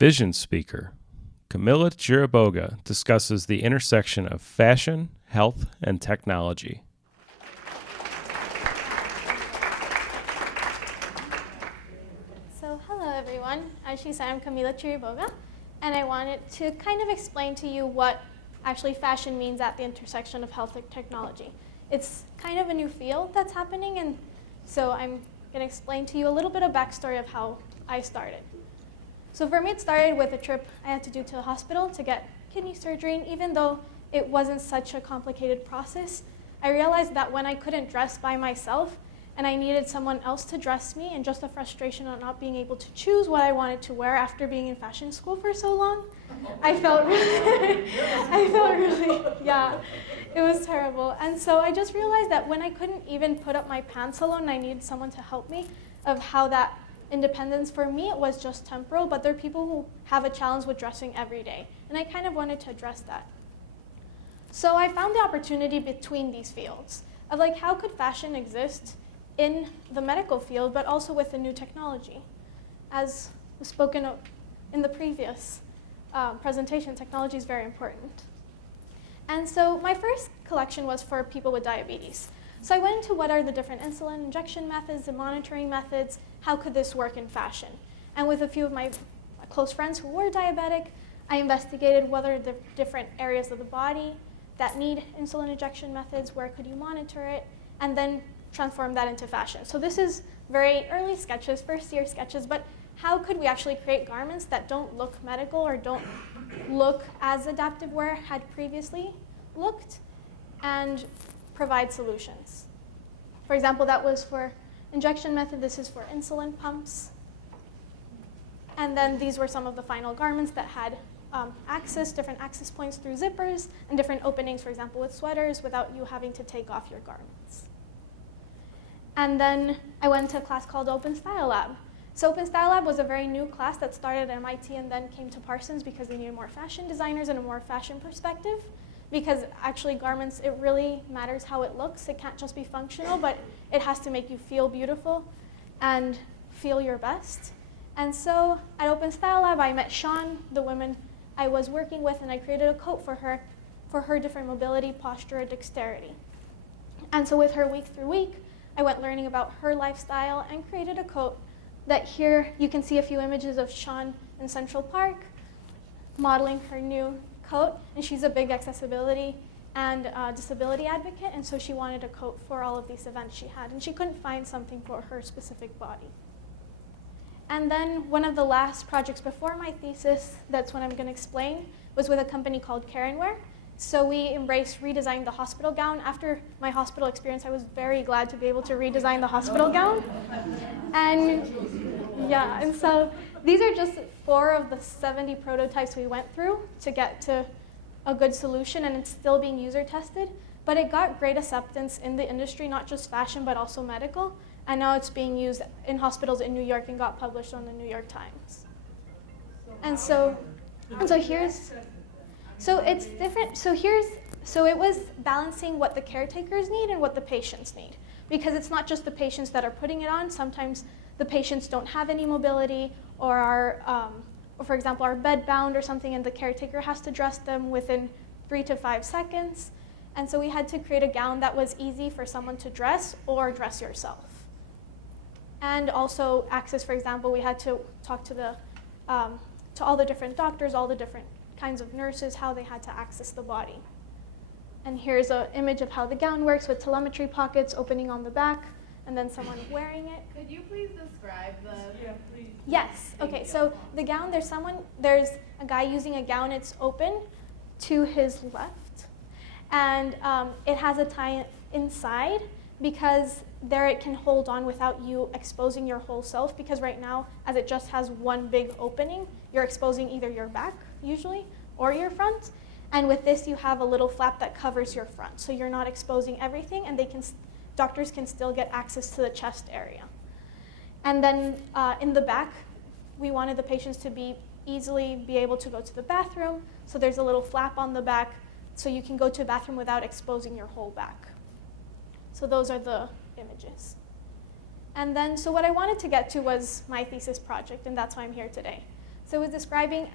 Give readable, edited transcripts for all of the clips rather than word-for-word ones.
Vision speaker Camila Chiriboga discusses the intersection of fashion, health, and technology. So hello everyone, as she said, I'm Camila Chiriboga, and I wanted to kind of explain to you what actually fashion means at the intersection of health and technology. It's kind of a new field that's happening, and so I'm going to explain to you a little bit of backstory of how I started. So for me, it started with a trip I had to do to the hospital to get kidney surgery, and even though it wasn't such a complicated process, I realized that when I couldn't dress by myself and I needed someone else to dress me, and just the frustration of not being able to choose what I wanted to wear after being in fashion school for so long, I felt really, yeah, it was terrible. And so I just realized that when I couldn't even put up my pants alone, I needed someone to help me, of how that independence for me, it was just temporal, but there are people who have a challenge with dressing every day, and I kind of wanted to address that. So I found the opportunity between these fields of like, how could fashion exist in the medical field, but also with the new technology? As was spoken of in the previous presentation, technology is very important. And so my first collection was for people with diabetes. So I went into what are the different insulin injection methods and monitoring methods, how could this work in fashion? And with a few of my close friends who were diabetic, I investigated what are the different areas of the body that need insulin injection methods, where could you monitor it, and then transform that into fashion. So this is very early sketches, first year sketches, but how could we actually create garments that don't look medical or don't look as adaptive wear had previously looked, and provide solutions. For example, that was for injection method, this is for insulin pumps. And then these were some of the final garments that had different access points through zippers, and different openings, for example, with sweaters, without you having to take off your garments. And then I went to a class called Open Style Lab. So Open Style Lab was a very new class that started at MIT and then came to Parsons because they needed more fashion designers and a more fashion perspective. Because actually garments, it really matters how it looks. It can't just be functional, but it has to make you feel beautiful and feel your best. And so at Open Style Lab, I met Sean, the woman I was working with, and I created a coat for her different mobility, posture, and dexterity. And so with her week through week, I went learning about her lifestyle and created a coat that here you can see a few images of Sean in Central Park modeling her new coat, and she's a big accessibility and disability advocate, and so she wanted a coat for all of these events she had, and she couldn't find something for her specific body. And then one of the last projects before my thesis, that's what I'm going to explain, was with a company called Care & Wear. So we embraced redesigning the hospital gown. After my hospital experience, I was very glad to be able to redesign the hospital gown. And yeah, and so these are just 4 of the 70 prototypes we went through to get to a good solution, and it's still being user tested. But it got great acceptance in the industry, not just fashion, but also medical. And now it's being used in hospitals in New York and got published on the New York Times. And so here's, so it's different. So it was balancing what the caretakers need and what the patients need. Because it's not just the patients that are putting it on. Sometimes the patients don't have any mobility, or are, for example, are bedbound or something, and the caretaker has to dress them within 3 to 5 seconds. And so we had to create a gown that was easy for someone to dress or dress yourself. And also access, for example, we had to talk to all the different doctors, all the different kinds of nurses, how they had to access the body. And here's an image of how the gown works with telemetry pockets opening on the back, and then someone wearing it. Could you please describe the... Yeah, please. Yes. Okay, so the gown, there's a guy using a gown, it's open to his left, and it has a tie inside, because there it can hold on without you exposing your whole self, because right now, as it just has one big opening, you're exposing either your back, usually, or your front. And with this, you have a little flap that covers your front, so you're not exposing everything, and doctors can still get access to the chest area. And then in the back, we wanted the patients to easily be able to go to the bathroom, so there's a little flap on the back, so you can go to the bathroom without exposing your whole back. So those are the images. And then, so what I wanted to get to was my thesis project, and that's why I'm here today. So it was describing,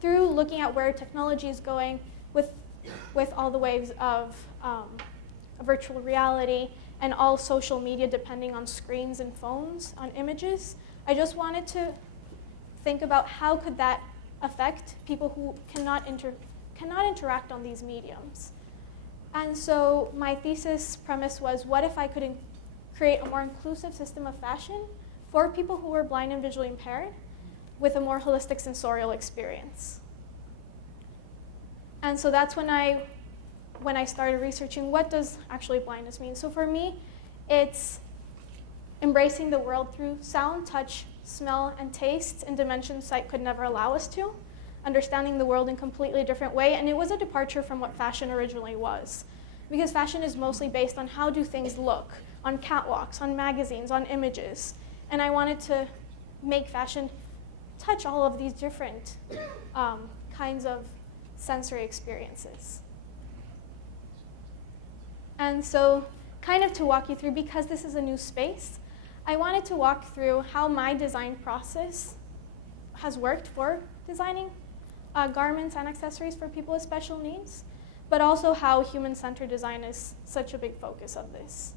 through looking at where technology is going with all the waves of virtual reality and all social media depending on screens and phones, on images, I just wanted to think about how could that affect people who cannot interact on these mediums. And so my thesis premise was, what if I could create a more inclusive system of fashion for people who were blind and visually impaired with a more holistic sensorial experience? And so that's when I started researching, what does actually blindness mean? So for me, it's embracing the world through sound, touch, smell, and taste in dimensions sight could never allow us to, understanding the world in a completely different way. And it was a departure from what fashion originally was, because fashion is mostly based on how do things look, on catwalks, on magazines, on images. And I wanted to make fashion touch all of these different kinds of sensory experiences. And so kind of to walk you through, because this is a new space, I wanted to walk through how my design process has worked for designing garments and accessories for people with special needs, but also how human-centered design is such a big focus of this.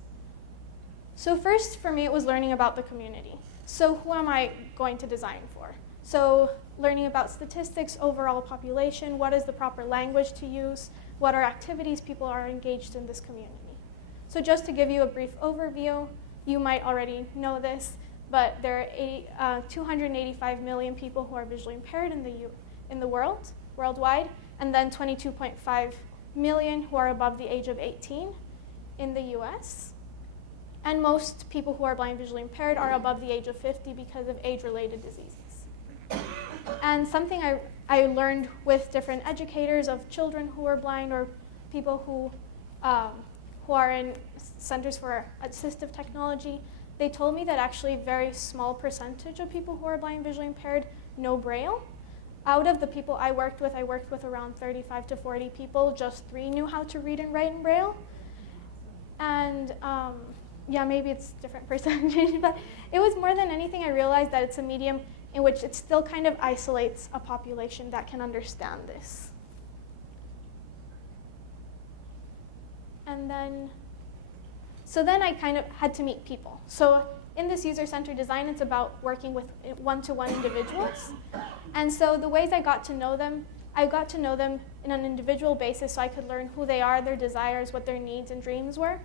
So first, for me, it was learning about the community. So who am I going to design for? So learning about statistics, overall population, what is the proper language to use, what are activities people are engaged in this community. So just to give you a brief overview, you might already know this, but there are 285 million people who are visually impaired in the world, worldwide, and then 22.5 million who are above the age of 18 in the US. And most people who are blind visually impaired are above the age of 50 because of age-related diseases. And something I learned with different educators of children who are blind or people who are in centers for assistive technology, they told me that actually a very small percentage of people who are blind visually impaired know Braille. Out of the people I worked with around 35 to 40 people, just 3 knew how to read and write in Braille. And yeah, maybe it's different percentage, but it was more than anything I realized that it's a medium in which it still kind of isolates a population that can understand this. And then, so then I kind of had to meet people. So in this user-centered design, it's about working with one-to-one individuals. And so the ways I got to know them in an individual basis so I could learn who they are, their desires, what their needs and dreams were.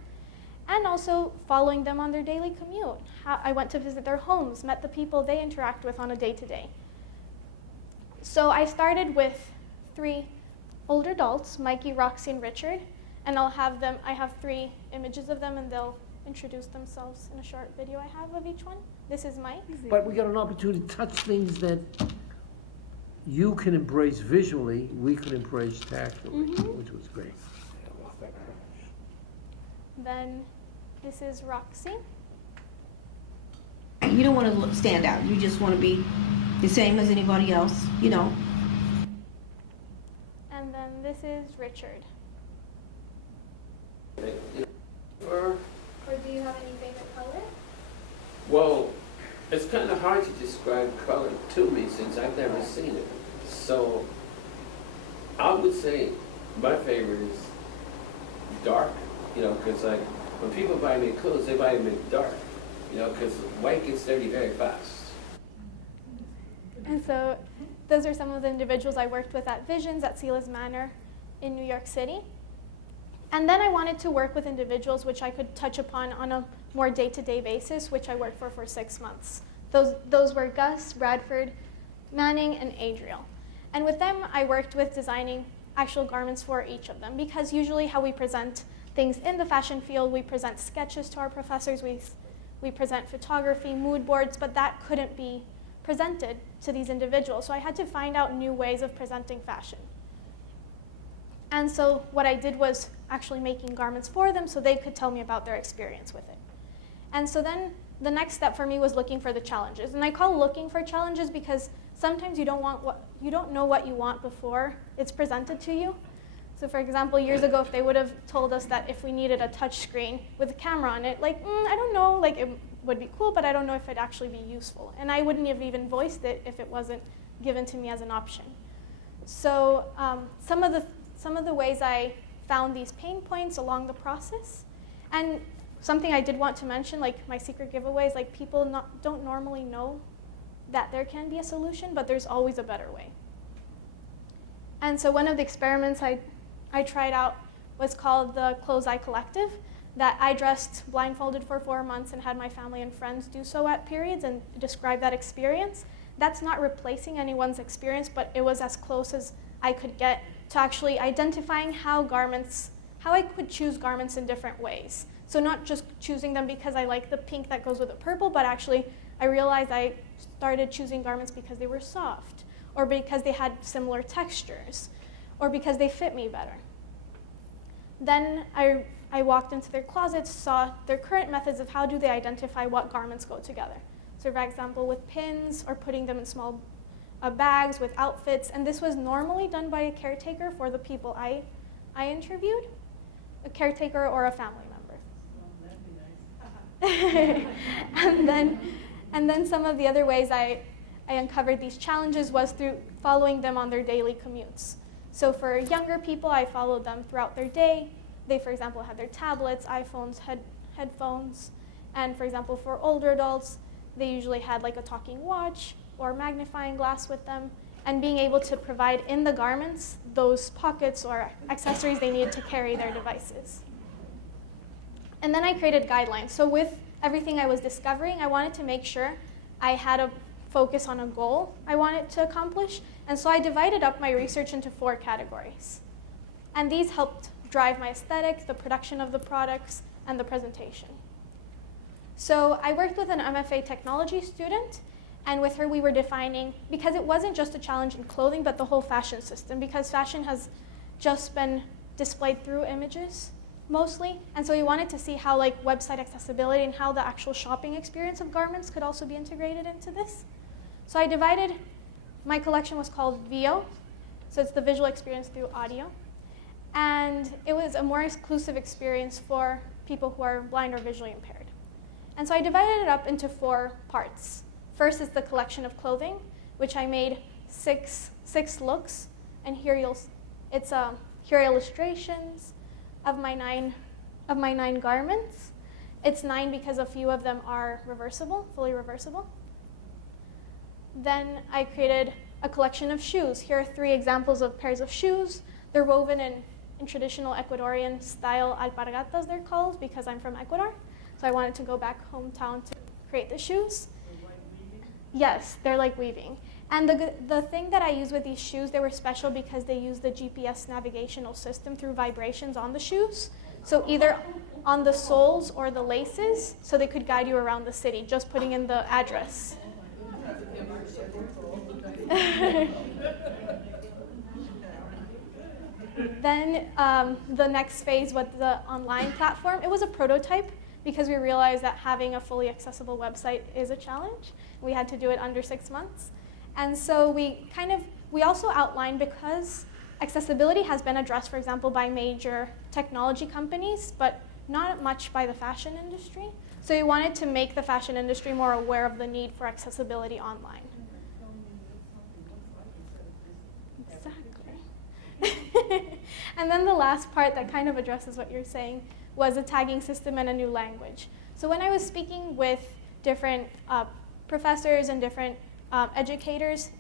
And also following them on their daily commute. I went to visit their homes, met the people they interact with on a day-to-day. So I started with 3 older adults, Mikey, Roxy, and Richard. And I have 3 images of them, and they'll introduce themselves in a short video I have of each one. This is Mike. But we got an opportunity to touch things that you can embrace visually, we could embrace tactily, which was great. Then this is Roxy. You don't want to stand out. You just want to be the same as anybody else, you know. And then this is Richard. Or do you have any favorite color? Well, it's kind of hard to describe color to me since I've never seen it. So I would say my favorite is dark, because like when people buy me clothes, they buy them in dark, because white gets dirty very fast. And so those are some of the individuals I worked with at Visions at Sila's Manor in New York City. And then I wanted to work with individuals which I could touch upon on a more day-to-day basis, which I worked for 6 months. Those were Gus, Bradford, Manning, and Adriel. And with them, I worked with designing actual garments for each of them, because usually how we present things in the fashion field, we present sketches to our professors, we present photography, mood boards, but that couldn't be presented to these individuals. So I had to find out new ways of presenting fashion. And so what I did was actually making garments for them so they could tell me about their experience with it. And so then the next step for me was looking for the challenges. And I call looking for challenges because sometimes you don't know what you want before it's presented to you. So for example, years ago, if they would have told us that if we needed a touch screen with a camera on it, I don't know, it would be cool, but I don't know if it'd actually be useful. And I wouldn't have even voiced it if it wasn't given to me as an option. So some of the ways I found these pain points along the process, and something I did want to mention, like my secret giveaways, like people don't normally know that there can be a solution, but there's always a better way. And so one of the experiments I tried out was called the Close Eye Collective, that I dressed blindfolded for 4 months and had my family and friends do so at periods and describe that experience. That's not replacing anyone's experience, but it was as close as I could get to actually identifying how I could choose garments in different ways. So not just choosing them because I like the pink that goes with the purple, but actually I realized I started choosing garments because they were soft, or because they had similar textures, or because they fit me better. Then I walked into their closets, saw their current methods of how do they identify what garments go together. So for example, with pins, or putting them in small bags with outfits, and this was normally done by a caretaker for the people I interviewed, a caretaker or a family member. and then some of the other ways I uncovered these challenges was through following them on their daily commutes. So for younger people, I followed them throughout their day. They, for example, had their tablets, iPhones, headphones. And for example, for older adults, they usually had like a talking watch or magnifying glass with them, and being able to provide in the garments those pockets or accessories they needed to carry their devices. And then I created guidelines. So with everything I was discovering, I wanted to make sure I had a focus on a goal I wanted to accomplish. And so I divided up my research into 4 categories. And these helped drive my aesthetic, the production of the products, and the presentation. So I worked with an MFA technology student, and with her we were defining, because it wasn't just a challenge in clothing, but the whole fashion system, because fashion has just been displayed through images mostly. And so we wanted to see how like website accessibility and how the actual shopping experience of garments could also be integrated into this. So I divided, my collection was called VO, so it's the visual experience through audio. And it was a more exclusive experience for people who are blind or visually impaired. And so I divided it up into 4 parts. First is the collection of clothing, which I made six looks. And here here are illustrations of my 9 garments. It's 9 because a few of them are reversible, fully reversible. Then I created a collection of shoes. Here are 3 examples of pairs of shoes. They're woven in traditional Ecuadorian style alpargatas, they're called, because I'm from Ecuador. So I wanted to go back hometown to create the shoes. Yes, they're like weaving. And the thing that I used with these shoes, they were special because they use the GPS navigational system through vibrations on the shoes. So either on the soles or the laces, so they could guide you around the city, just putting in the address. Then the next phase was the online platform. It was a prototype because we realized that having a fully accessible website is a challenge. We had to do it under 6 months. And so we also outlined, because accessibility has been addressed, for example, by major technology companies, but not much by the fashion industry. So we wanted to make the fashion industry more aware of the need for accessibility online. Exactly. And then the last part that kind of addresses what you're saying was a tagging system and a new language. So when I was speaking with different professors and different educators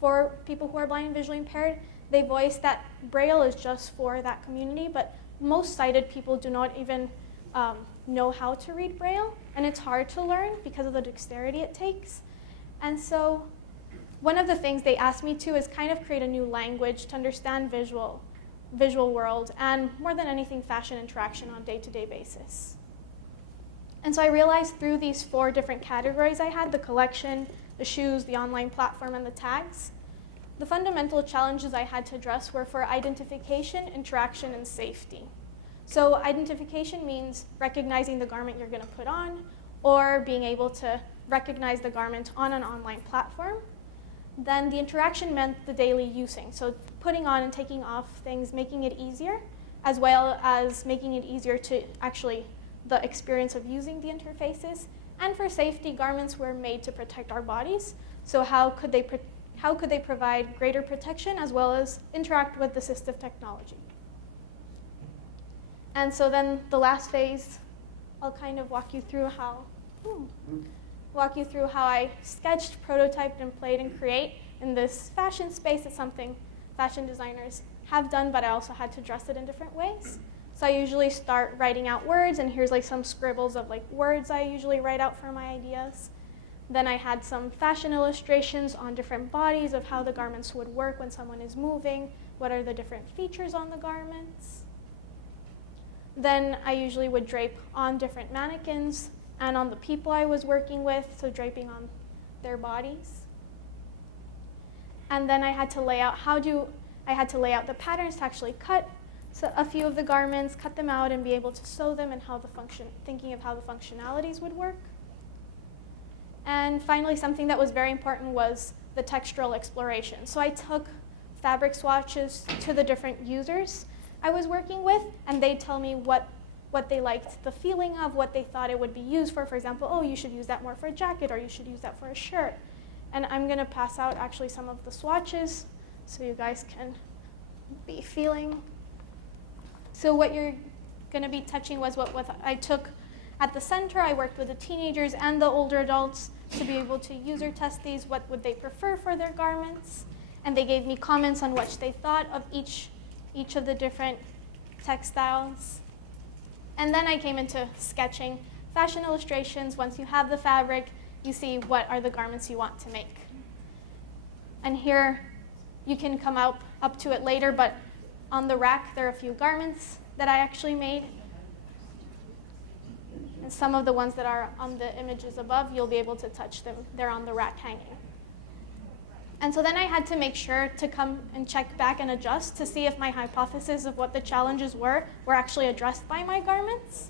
for people who are blind and visually impaired, they voiced that Braille is just for that community, but most sighted people do not even know how to read Braille, and it's hard to learn because of the dexterity it takes. And so one of the things they asked me to is kind of create a new language to understand visual world, and more than anything, fashion interaction on a day-to-day basis. And so I realized through these 4 different categories I had, the collection, the shoes, the online platform, and the tags, the fundamental challenges I had to address were for identification, interaction, and safety. So identification means recognizing the garment you're going to put on, or being able to recognize the garment on an online platform. Then the interaction meant the daily using, so putting on and taking off things, making it easier, as well as making it easier to actually the experience of using the interfaces. And for safety, garments were made to protect our bodies, so how could they how could they provide greater protection as well as interact with assistive technology. And so then the last phase, I'll kind of walk you through how I sketched, prototyped, and played and create in this fashion space. It's something fashion designers have done, but I also had to dress it in different ways. So I usually start writing out words, and here's like some scribbles of like words I usually write out for my ideas. Then I had some fashion illustrations on different bodies of how the garments would work when someone is moving, what are the different features on the garments. Then I usually would drape on different mannequins and on the people I was working with, so draping on their bodies. And then I had to lay out the patterns to actually cut a few of the garments, cut them out, and be able to sew them, and thinking of how the functionalities would work. And finally, something that was very important was the textural exploration. So I took fabric swatches to the different users I was working with, and they'd tell me what they liked the feeling of, what they thought it would be used for. For example, oh, you should use that more for a jacket, or you should use that for a shirt. And I'm going to pass out actually some of the swatches so you guys can be feeling. So what you're going to be touching was what I took at the center. I worked with the teenagers and the older adults to be able to user test these. What would they prefer for their garments? And they gave me comments on what they thought of each of the different textiles. And then I came into sketching fashion illustrations. Once you have the fabric, you see what are the garments you want to make. And here, you can come up to it later, but on the rack, there are a few garments that I actually made. And some of the ones that are on the images above, you'll be able to touch them. They're on the rack hanging. And so then I had to make sure to come and check back and adjust to see if my hypothesis of what the challenges were actually addressed by my garments.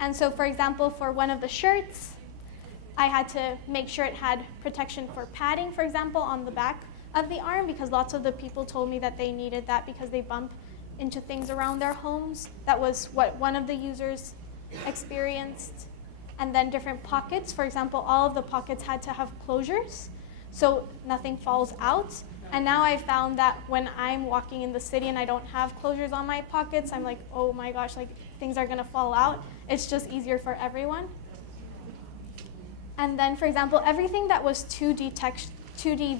And so, for example, for one of the shirts, I had to make sure it had protection for padding, for example, on the back of the arm, because lots of the people told me that they needed that because they bump into things around their homes. That was what one of the users experienced. And then different pockets. For example, all of the pockets had to have closures, so nothing falls out. And now I found that when I'm walking in the city and I don't have closures on my pockets, I'm like, oh my gosh, like things are gonna fall out. It's just easier for everyone. And then, for example, everything that was 2D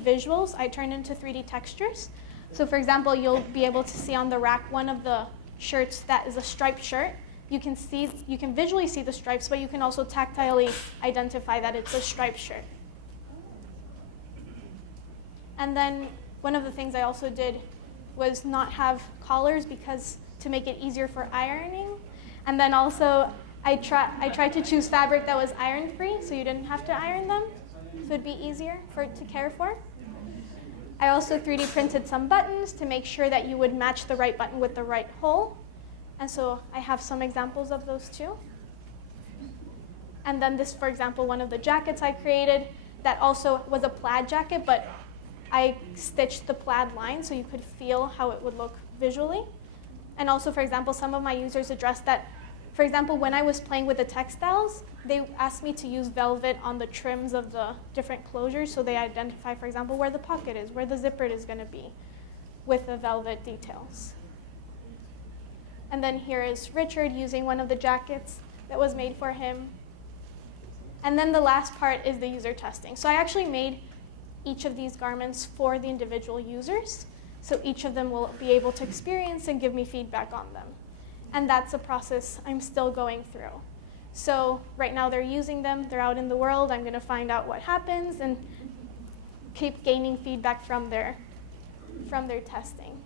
visuals, I turned into 3D textures. So for example, you'll be able to see on the rack one of the shirts that is a striped shirt. You can visually see the stripes, but you can also tactilely identify that it's a striped shirt. And then one of the things I also did was not have collars to make it easier for ironing. And then also I tried to choose fabric that was iron-free, so you didn't have to iron them, so it'd be easier to care for. I also 3D printed some buttons to make sure that you would match the right button with the right hole. And so I have some examples of those too. And then this, for example, one of the jackets I created that also was a plaid jacket, but I stitched the plaid line so you could feel how it would look visually. And also, for example, some of my users addressed that, for example, when I was playing with the textiles, they asked me to use velvet on the trims of the different closures so they identify, for example, where the pocket is, where the zipper is going to be with the velvet details. And then here is Richard using one of the jackets that was made for him. And then the last part is the user testing. So I actually made each of these garments for the individual users, so each of them will be able to experience and give me feedback on them. And that's a process I'm still going through. So right now they're using them, they're out in the world, I'm gonna find out what happens and keep gaining feedback from their testing.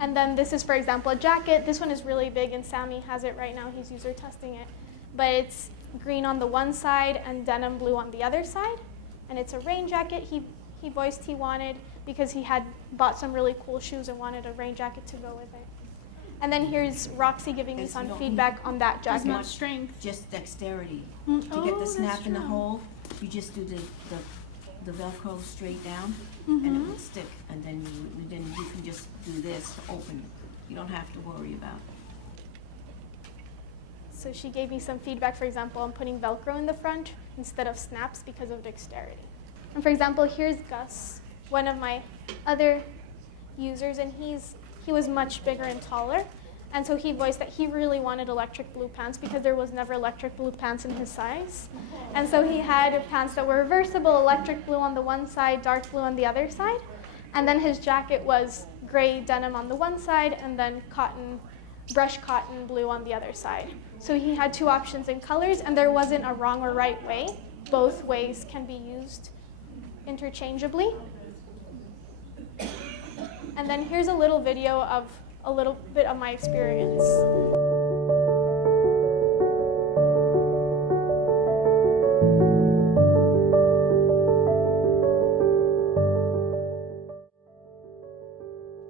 And then this is, for example, a jacket. This one is really big and Sammy has it right now, he's user testing it. But it's green on the one side and denim blue on the other side. And it's a rain jacket he voiced he wanted because he had bought some really cool shoes and wanted a rain jacket to go with it. And then here's Roxy giving me some feedback on that jacket. Not strength, just dexterity. To get the snap in the hole, you just do the Velcro straight down, and it will stick. And then you can just do this to open it. You don't have to worry about it. So she gave me some feedback, for example, on putting Velcro in the front instead of snaps because of dexterity. And for example, here's Gus, one of my other users, and he was much bigger and taller. And so he voiced that he really wanted electric blue pants because there was never electric blue pants in his size. And so he had pants that were reversible, electric blue on the one side, dark blue on the other side. And then his jacket was gray denim on the one side and then brushed cotton blue on the other side. So he had two options in colors, and there wasn't a wrong or right way. Both ways can be used interchangeably. And then here's a little video of a little bit of my experience.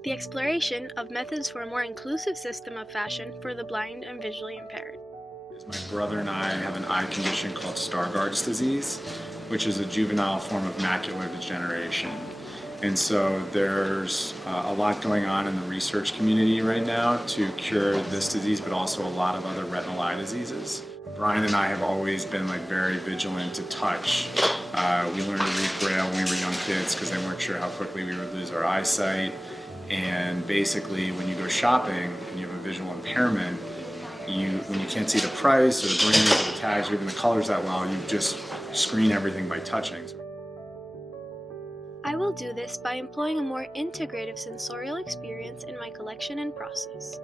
The exploration of methods for a more inclusive system of fashion for the blind and visually impaired. My brother and I have an eye condition called Stargardt's disease, which is a juvenile form of macular degeneration. And so there's a lot going on in the research community right now to cure this disease, but also a lot of other retinal eye diseases. Brian and I have always been very vigilant to touch. We learned to read Braille when we were young kids because they weren't sure how quickly we would lose our eyesight. And basically, when you go shopping and you have a visual impairment, when you can't see the price or the brands or the tags or even the colors that well, you just screen everything by touching. I will do this by employing a more integrative sensorial experience in my collection and process.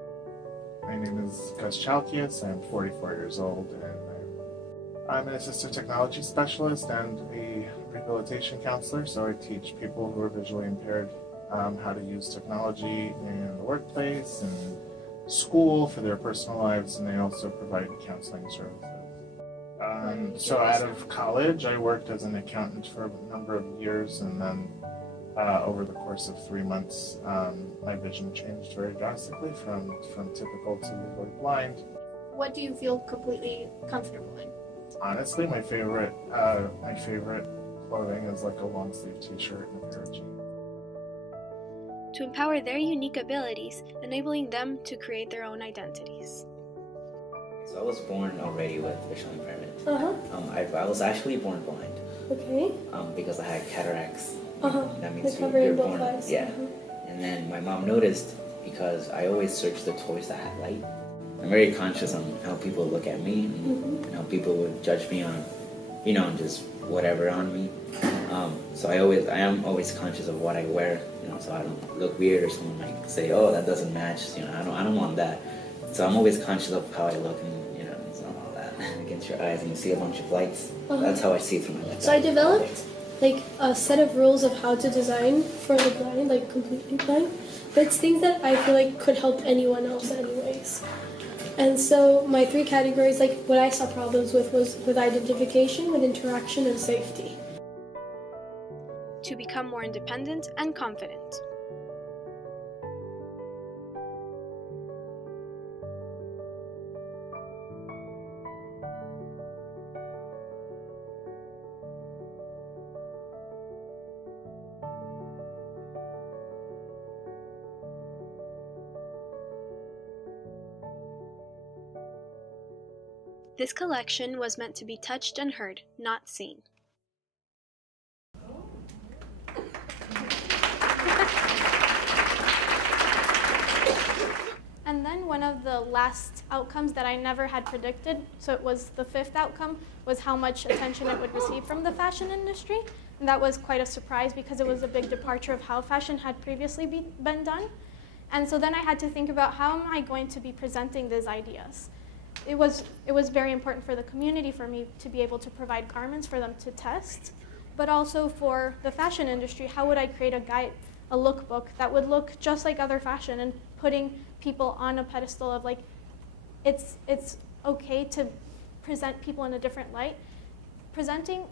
My name is Gus Chalkias. I'm 44 years old, and I'm an assistive technology specialist and a rehabilitation counselor. So I teach people who are visually impaired how to use technology in the workplace and school for their personal lives, and I also provide counseling services. So out of college, I worked as an accountant for a number of years, and then over the course of 3 months, my vision changed very drastically from typical to visually blind. What do you feel completely comfortable in? Honestly, my favorite clothing is like a long sleeve t-shirt and a pair of jeans. To empower their unique abilities, enabling them to create their own identities. So I was born already with visual impairment. Uh-huh. I was actually born blind. Okay. Because I had cataracts. Uh-huh. That means They're covering you're both born. eyes. Yeah. Uh-huh. And then my mom noticed because I always searched the toys that had light. I'm very conscious on how people look at me and how people would judge me on, just whatever on me. So I am always conscious of what I wear, so I don't look weird or someone might say, oh, that doesn't match, I don't want that. So I'm always conscious of how I look and, so all that. Against your eyes and you see a bunch of lights. That's how I see through my lights. So I developed a set of rules of how to design for the blind, completely blind. But it's things that I feel like could help anyone else anyways. And so my 3 categories, what I saw problems with was with identification, with interaction, and safety. To become more independent and confident. This collection was meant to be touched and heard, not seen. And then one of the last outcomes that I never had predicted, so it was the 5th outcome, was how much attention it would receive from the fashion industry. And that was quite a surprise because it was a big departure of how fashion had previously been done. And so then I had to think about how am I going to be presenting these ideas. It was very important for the community for me to be able to provide garments for them to test, but also for the fashion industry, how would I create a guide, a lookbook that would look just like other fashion and putting people on a pedestal of it's okay to present people in a different light.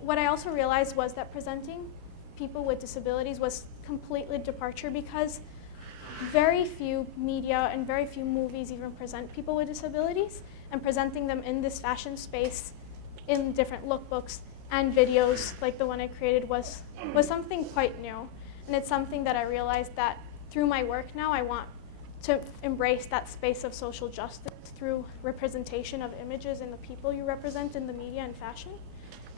What I also realized was that presenting people with disabilities was completely departure because very few media and very few movies even present people with disabilities, and presenting them in this fashion space in different lookbooks and videos like the one I created was something quite new. And it's something that I realized that through my work now I want to embrace that space of social justice through representation of images and the people you represent in the media and fashion.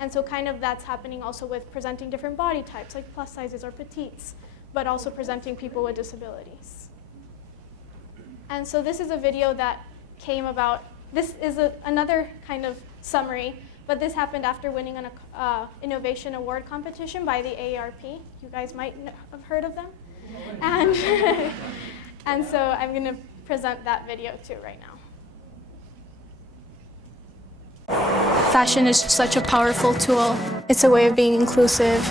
And so kind of that's happening also with presenting different body types, like plus sizes or petites, but also presenting people with disabilities. And so this is a video that came about. This is another kind of summary, but this happened after winning an innovation award competition by the AARP. You guys might have heard of them. And, and so I'm going to present that video too right now. Fashion is such a powerful tool. It's a way of being inclusive.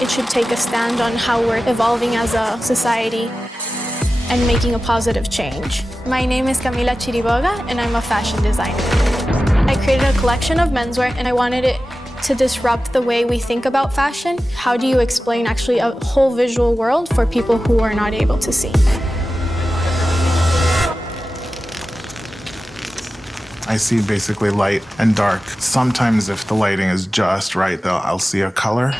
It should take a stand on how we're evolving as a society and making a positive change. My name is Camila Chiriboga, and I'm a fashion designer. I created a collection of menswear, and I wanted it to disrupt the way we think about fashion. How do you explain actually a whole visual world for people who are not able to see? I see basically light and dark. Sometimes if the lighting is just right, though, I'll see a color.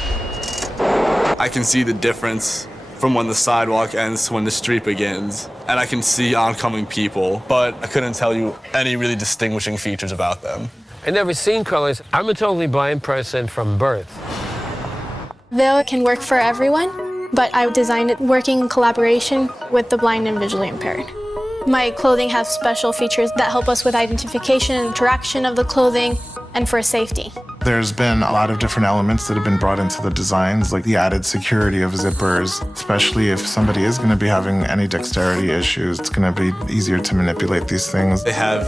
I can see the difference from when the sidewalk ends to when the street begins, and I can see oncoming people, but I couldn't tell you any really distinguishing features about them. I've never seen colors. I'm a totally blind person from birth. Veil can work for everyone, but I designed it working in collaboration with the blind and visually impaired. My clothing has special features that help us with identification and interaction of the clothing and for safety. There's been a lot of different elements that have been brought into the designs, like the added security of zippers, especially if somebody is going to be having any dexterity issues. It's going to be easier to manipulate these things. They have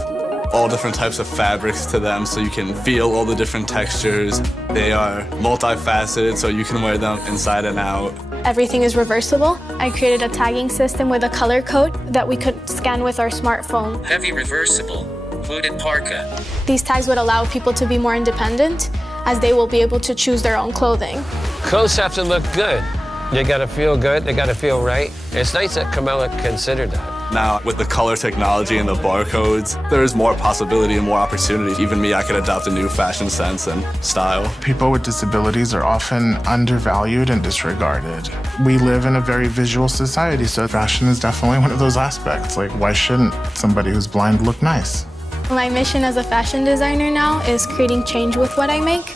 all different types of fabrics to them, so you can feel all the different textures. They are multifaceted, so you can wear them inside and out. Everything is reversible. I created a tagging system with a color code that we could scan with our smartphone. Heavy reversible, hooded parka. These tags would allow people to be more independent, as they will be able to choose their own clothing. Clothes have to look good. They gotta feel good, they gotta feel right. It's nice that Camila considered that. Now, with the color technology and the barcodes, there is more possibility and more opportunity. Even me, I could adopt a new fashion sense and style. People with disabilities are often undervalued and disregarded. We live in a very visual society, so fashion is definitely one of those aspects. Like, why shouldn't somebody who's blind look nice? My mission as a fashion designer now is creating change with what I make.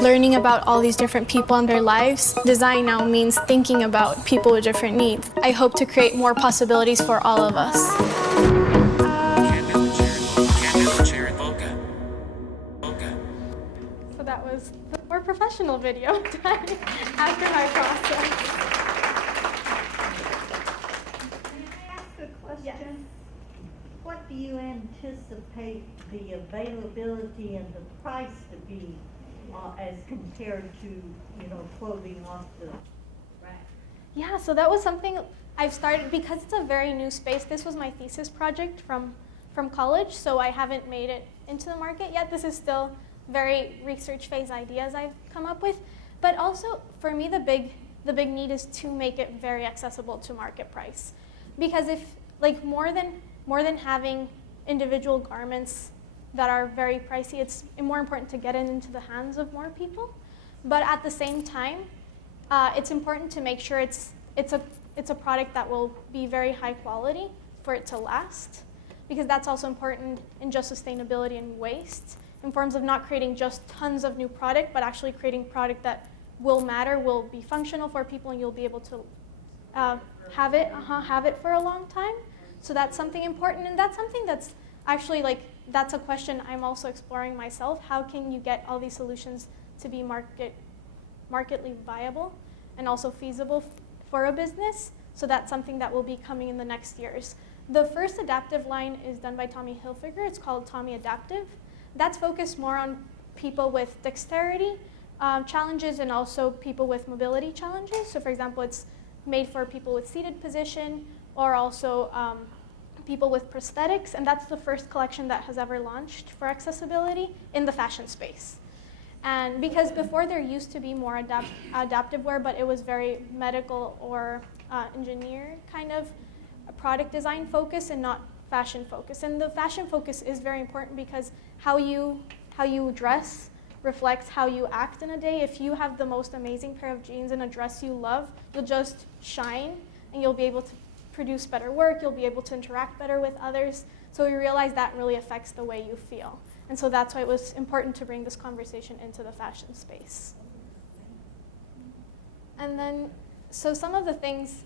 Learning about all these different people and their lives. Design now means thinking about people with different needs. I hope to create more possibilities for all of us. So that was the more professional video done after my process. Can I ask a question? Yes. What do you anticipate the availability and the price to be as compared to, clothing off the rack? Yeah, so that was something I've started, because it's a very new space. This was my thesis project from college, so I haven't made it into the market yet. This is still very research phase ideas I've come up with. But also, for me, the big need is to make it very accessible to market price. Because if, more than having individual garments that are very pricey, it's more important to get it into the hands of more people. But at the same time, it's important to make sure it's a product that will be very high quality for it to last, because that's also important in just sustainability and waste, in forms of not creating just tons of new product, but actually creating product that will matter, will be functional for people, and you'll be able to have it for a long time. So that's something important, and that's something that's actually that's a question I'm also exploring myself. How can you get all these solutions to be marketly viable and also feasible for a business? So that's something that will be coming in the next years. The first adaptive line is done by Tommy Hilfiger. It's called Tommy Adaptive. That's focused more on people with dexterity challenges and also people with mobility challenges. So for example, it's made for people with seated position or also people with prosthetics, and that's the first collection that has ever launched for accessibility in the fashion space. And because before there used to be more adaptive wear, but it was very medical or engineer kind of product design focus and not fashion focus. And the fashion focus is very important because how you dress reflects how you act in a day. If you have the most amazing pair of jeans and a dress you love, you'll just shine and you'll be able to produce better work, you'll be able to interact better with others. So we realized that really affects the way you feel. And so that's why it was important to bring this conversation into the fashion space. And then, so some of the things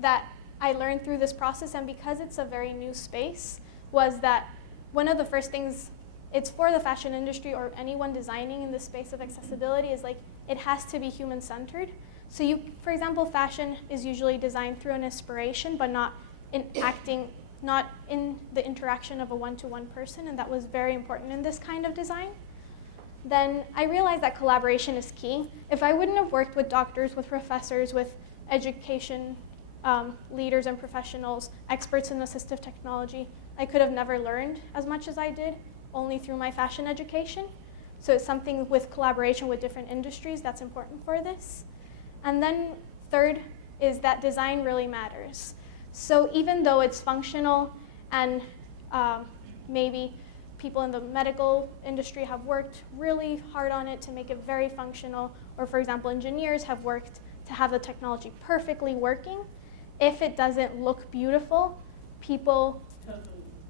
that I learned through this process, and because it's a very new space, was that one of the first things it's for the fashion industry or anyone designing in the space of accessibility is like, it has to be human-centered. So you, for example, fashion is usually designed through an inspiration, but not in the interaction of a one-to-one person, and that was very important in this kind of design. Then I realized that collaboration is key. If I wouldn't have worked with doctors, with professors, with education leaders and professionals, experts in assistive technology, I could have never learned as much as I did, only through my fashion education. So it's something with collaboration with different industries that's important for this. And then third is that design really matters. So even though it's functional and maybe people in the medical industry have worked really hard on it to make it very functional, or for example, engineers have worked to have the technology perfectly working, if it doesn't look beautiful, people,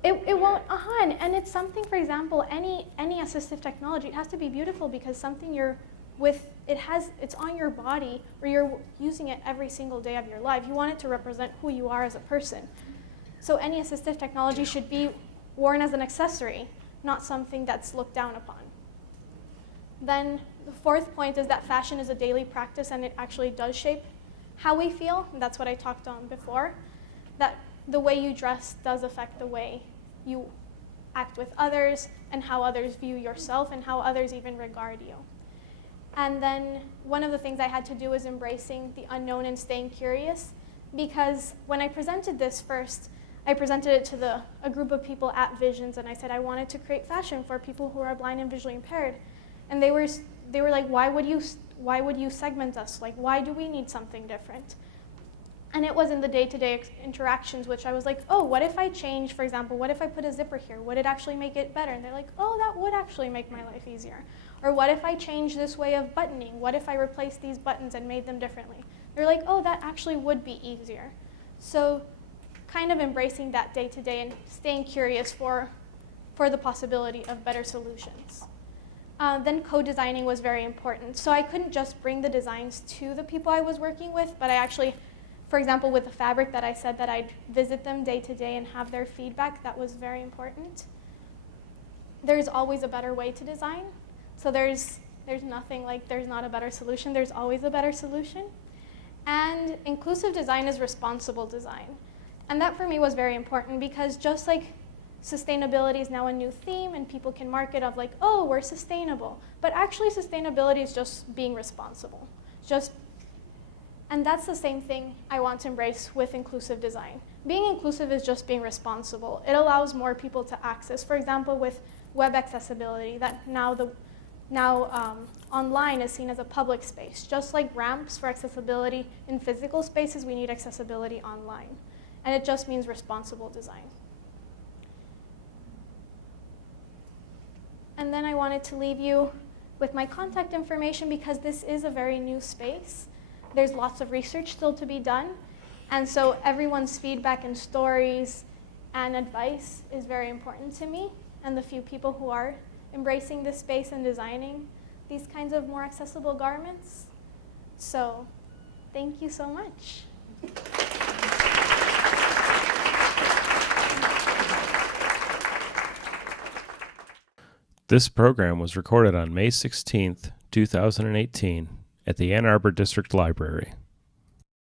it won't, and it's something, for example, any assistive technology, it has to be beautiful because something you're with, it's on your body, or you're using it every single day of your life. You want it to represent who you are as a person. So any assistive technology should be worn as an accessory, not something that's looked down upon. Then the fourth point is that fashion is a daily practice and it actually does shape how we feel. And that's what I talked on before, that the way you dress does affect the way you act with others and how others view yourself and how others even regard you. And then one of the things I had to do was embracing the unknown and staying curious, because when I presented this first, I presented it to a group of people at Visions, and I said I wanted to create fashion for people who are blind and visually impaired. And they were like, why would you segment us? Like, why do we need something different? And it was in the day-to-day interactions, which I was like, oh, what if I change, for example, what if I put a zipper here? Would it actually make it better? And they're like, oh, that would actually make my life easier. Or what if I change this way of buttoning? What if I replace these buttons and made them differently? They're like, oh, that actually would be easier. So kind of embracing that day-to-day and staying curious for the possibility of better solutions. Then co-designing was very important. So I couldn't just bring the designs to the people I was working with, but I actually, for example, with the fabric that I said that I'd visit them day to day and have their feedback, that was very important. There's always a better way to design. So there's nothing like there's not a better solution. There's always a better solution. And inclusive design is responsible design. And that for me was very important because just like sustainability is now a new theme and people can market of like, oh, we're sustainable. But actually sustainability is just being responsible. And that's the same thing I want to embrace with inclusive design. Being inclusive is just being responsible. It allows more people to access. For example, with web accessibility, that now online is seen as a public space. Just like ramps for accessibility in physical spaces, we need accessibility online. And it just means responsible design. And then I wanted to leave you with my contact information because this is a very new space. There's lots of research still to be done. And so everyone's feedback and stories and advice is very important to me and the few people who are embracing this space and designing these kinds of more accessible garments. So thank you so much. This program was recorded on May 16th, 2018 at the Ann Arbor District Library.